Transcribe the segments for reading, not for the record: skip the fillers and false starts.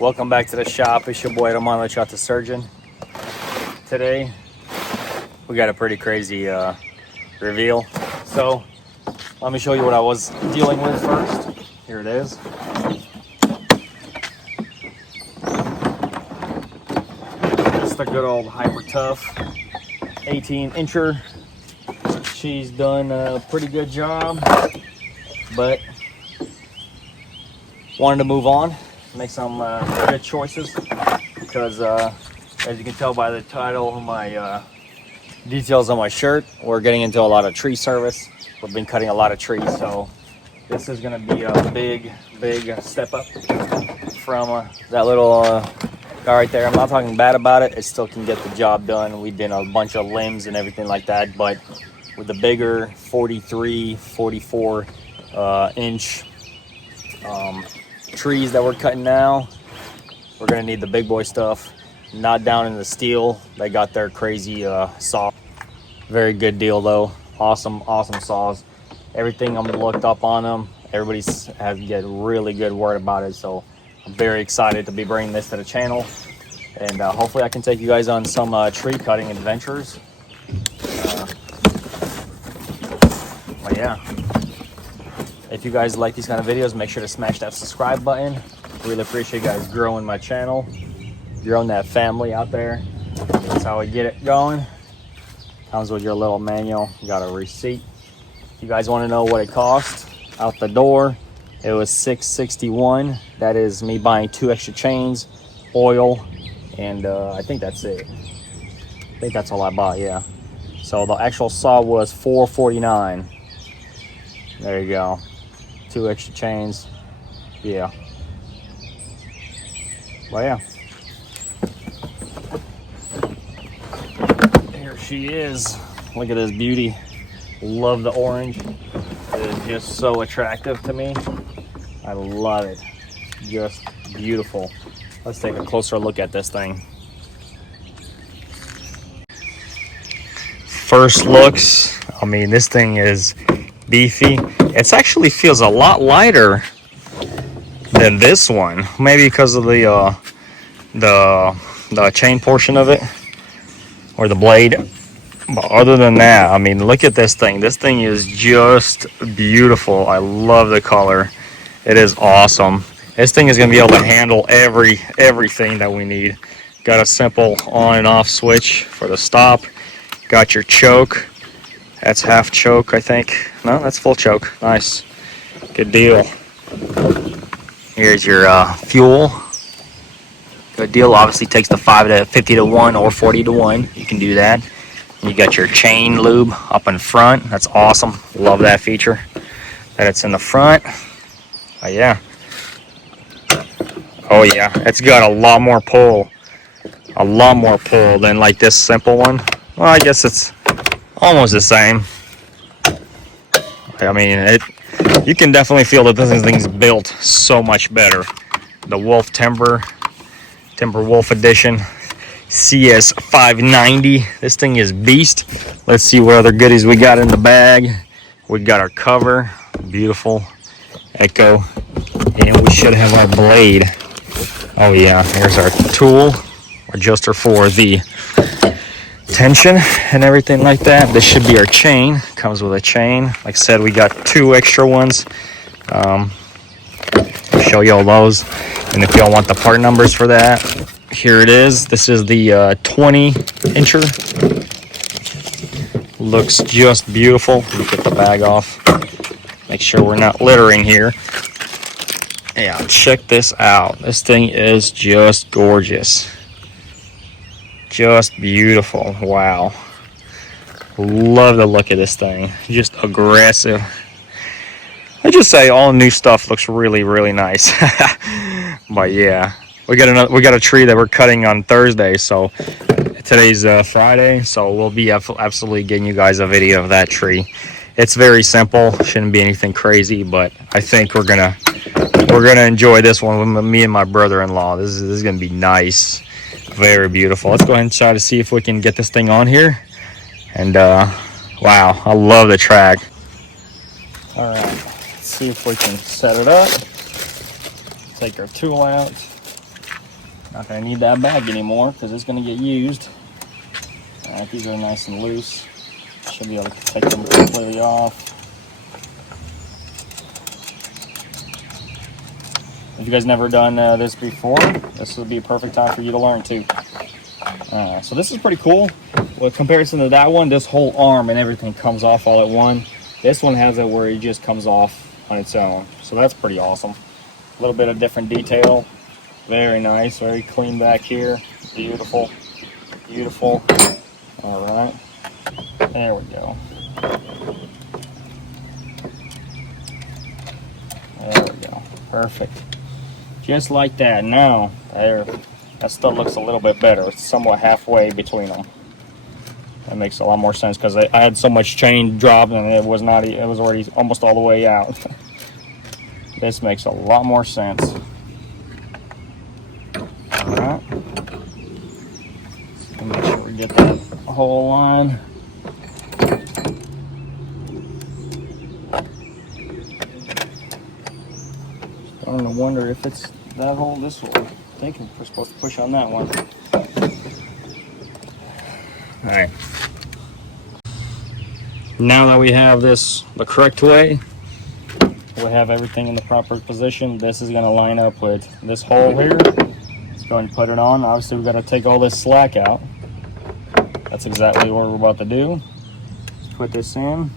Welcome back to the shop. It's your boy Romanovich, the surgeon. Today we got a pretty crazy reveal. So let me show you what I was dealing with first. Here it is. Just a good old hyper tough 18-incher. She's done a pretty good job, but wanted to move on, make some good choices, because as you can tell by the title of my details on my shirt, we're getting into a lot of tree service. We've been cutting a lot of trees, so this is going to be a big step up from that little guy right there. I'm not talking bad about it. It still can get the job done. We did a bunch of limbs and everything like that, but with the bigger 43, 44 inch trees that we're cutting now, we're gonna need the big boy stuff. Not down in the steel. They got their crazy saw. Very good deal though. Awesome saws. Everything I'm looked up on them. Everybody's has get really good word about it. So I'm very excited to be bringing this to the channel, and hopefully I can take you guys on some tree cutting adventures. But yeah, if you guys like these kind of videos, make sure to smash that subscribe button. Really appreciate you guys growing my channel, growing that family out there. That's how we get it going. Comes with your little manual. You got a receipt. If you guys want to know what it cost out the door, it was $661. That is me buying 2 extra chains, oil, and I think that's it. I think that's all I bought. Yeah. So the actual saw was $449. There you go. 2 extra chains. Yeah. Well, yeah. Here she is. Look at this beauty. Love the orange. It is just so attractive to me. I love it. Just beautiful. Let's take a closer look at this thing. First looks, I mean, this thing is beefy. It actually feels a lot lighter than this one, maybe because of the chain portion of it, or the blade. But other than that, I mean, look at this thing. This thing is just beautiful. I love the color. It is awesome. This thing is going to be able to handle everything that we need. Got a simple on and off switch for the stop. Got your choke. That's half choke, I think. No, that's full choke. Nice. Good deal. Here's your fuel. Good deal. Obviously takes the 50 to 1 or 40 to 1. You can do that. You got your chain lube up in front. That's awesome. Love that feature. That it's in the front. Oh yeah. Oh yeah. It's got a lot more pull. A lot more pull than like this simple one. Well, I guess it's almost the same. I mean, you can definitely feel that this thing's built so much better. The Wolf Timber Wolf Edition CS-590. This thing is beast. Let's see what other goodies we got in the bag. We got our cover, beautiful Echo, and we should have our blade. Oh yeah, here's our tool adjuster for the tension and everything like that. This should be our chain. Comes with a chain. Like I said, we got 2 extra ones. I'll show you all those, and if y'all want the part numbers for that, here it is. This is the 20-incher. Looks just beautiful. Let me get the bag off. Make sure we're not littering here. Yeah, check this out. This thing is just gorgeous. Just beautiful. Wow. Love the look of this thing. Just aggressive. I just say all new stuff looks really nice. But yeah, we got a tree that we're cutting on Thursday, so today's Friday, so we'll be absolutely getting you guys a video of that tree. It's very simple, shouldn't be anything crazy, but I think we're gonna enjoy this one with me and my brother-in-law. This is gonna be nice. Very beautiful. Let's go ahead and try to see if we can get this thing on here. And wow, I love the track. All right, let's see if we can set it up. Take our tool out. Not gonna need that bag anymore because it's gonna get used. Alright, these are nice and loose. Should be able to take them completely off. If you guys never done this before, this would be a perfect time for you to learn too. So this is pretty cool. With comparison to that one, this whole arm and everything comes off all at one. This one has it where it just comes off on its own. So that's pretty awesome. A little bit of different detail. Very nice, very clean back here. Beautiful, beautiful. All right, there we go. There we go, perfect. Just like that. Now, there, that stuff looks a little bit better. It's somewhat halfway between them. That makes a lot more sense because I had so much chain drop and it was not. It was already almost all the way out. This makes a lot more sense. All right. Make sure we get that whole line. Starting to wonder if it's that hole this way. I think we're supposed to push on that one. All right. Now that we have this the correct way, we have everything in the proper position. This is going to line up with this hole here. Let's go and put it on. Obviously, we've got to take all this slack out. That's exactly what we're about to do. Let's put this in.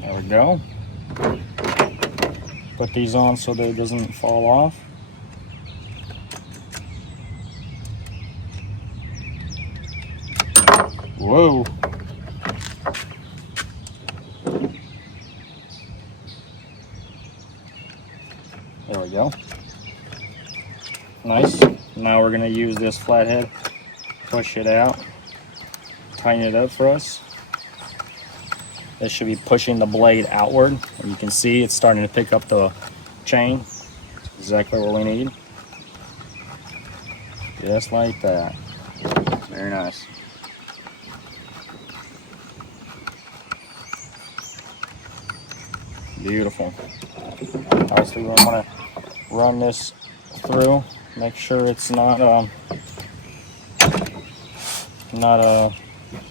There we go. Put these on so that it doesn't fall off. Whoa. There we go. Nice. Now we're going to use this flathead, push it out, tighten it up for us. This should be pushing the blade outward. And you can see it's starting to pick up the chain. Exactly what we need. Just like that. Very nice. Beautiful. Obviously, we want to run this through. Make sure it's not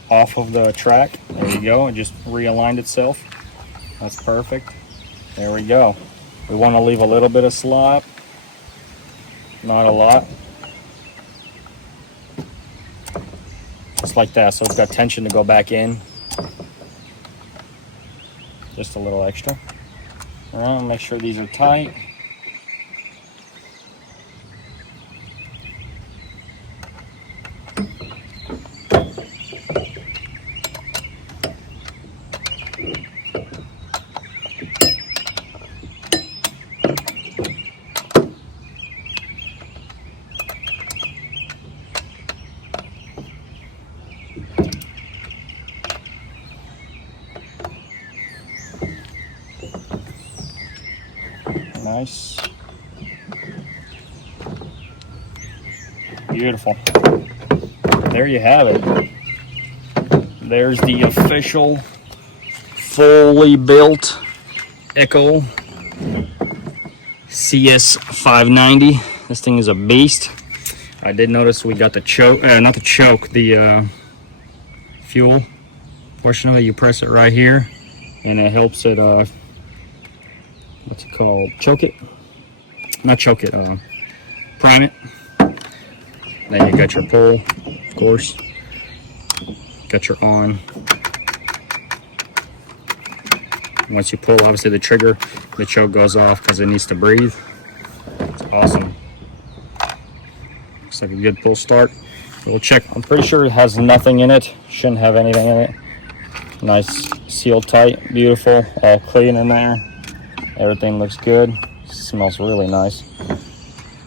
off of the track. There you go. It just realigned itself. That's perfect. There we go. We want to leave a little bit of slop. Not a lot. Just like that. So it's got tension to go back in. Just a little extra. All right, make sure these are tight. Nice. Beautiful. There you have it. There's the official fully built Echo CS-590. This thing is a beast. I did notice we got the choke, not the choke, the fuel portion of it. You press it right here and it helps it what's it called? Choke it? Not choke it, prime it. Then you got your pull, of course. Got your on. Once you pull, obviously the trigger, the choke goes off because it needs to breathe. It's awesome. Looks like a good pull start. We'll check. I'm pretty sure it has nothing in it. Shouldn't have anything in it. Nice, sealed tight, beautiful, all clean in there. Everything looks good. Smells really nice.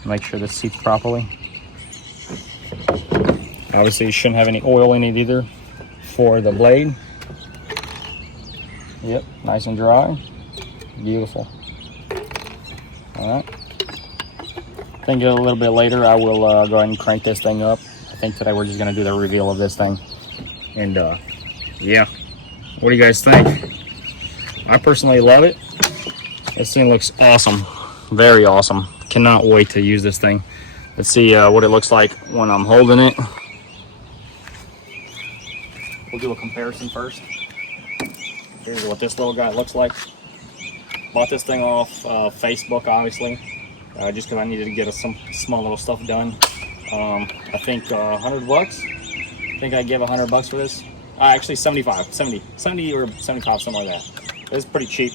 Make sure this seats properly. Obviously, you shouldn't have any oil in it either for the blade. Yep, nice and dry. Beautiful. All right. I think a little bit later I will go ahead and crank this thing up. I think today we're just going to do the reveal of this thing. And yeah, what do you guys think? I personally love it. This thing looks awesome. Very awesome. Cannot wait to use this thing. Let's see what it looks like when I'm holding it. We'll do a comparison first. Here's what this little guy looks like. Bought this thing off Facebook, obviously, just because I needed to get some small little stuff done. I think $100 bucks. I think I give $100 for this. Actually 70 or 75, something like that. It's pretty cheap,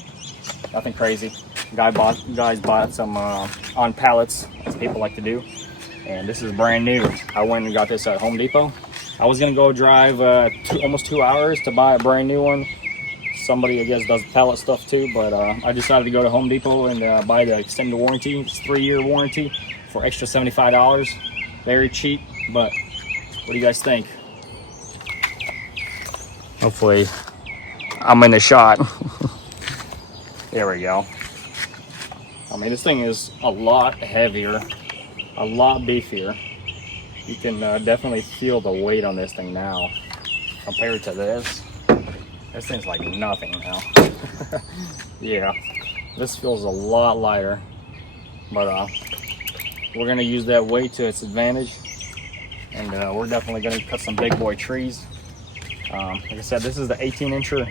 nothing crazy. Guys bought some on pallets, as people like to do. And this is brand new. I went and got this at Home Depot. I was gonna go drive almost 2 hours to buy a brand new one. Somebody, I guess, does pallet stuff too, but I decided to go to Home Depot and buy the extended warranty. It's 3-year warranty for extra $75. Very cheap, but what do you guys think? Hopefully I'm in the shot. There we go. I mean, this thing is a lot heavier, a lot beefier. You can definitely feel the weight on this thing now compared to this. This thing's like nothing now. Yeah, this feels a lot lighter, but we're gonna use that weight to its advantage, and we're definitely gonna cut some big boy trees. Like I said, this is the 18-incher.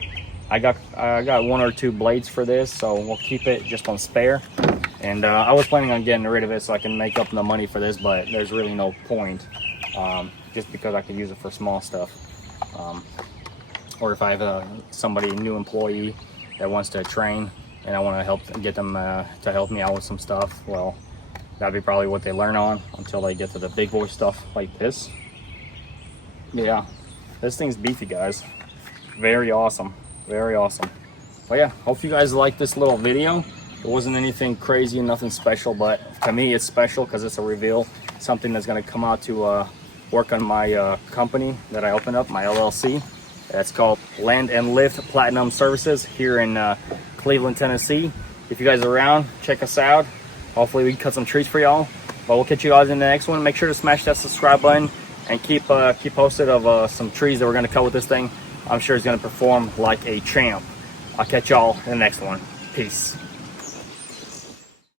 I got 1 or 2 blades for this, so we'll keep it just on spare. And I was planning on getting rid of it so I can make up the money for this, but there's really no point, just because I could use it for small stuff. Or if I have somebody, new employee that wants to train and I want to help get them to help me out with some stuff, well, that'd be probably what they learn on until they get to the big boy stuff like this. Yeah, this thing's beefy, guys. Very awesome, very awesome. But yeah, hope you guys like this little video. It wasn't anything crazy, nothing special, but to me it's special because it's a reveal, something that's going to come out to work on my company that I opened up, my LLC. That's called Land and Lift Platinum Services here in Cleveland, Tennessee. If you guys are around, check us out. Hopefully we can cut some trees for y'all. But we'll catch you guys in the next one. Make sure to smash that subscribe button and keep posted of some trees that we're going to cut with this thing. I'm sure it's going to perform like a champ. I'll catch y'all in the next one. Peace.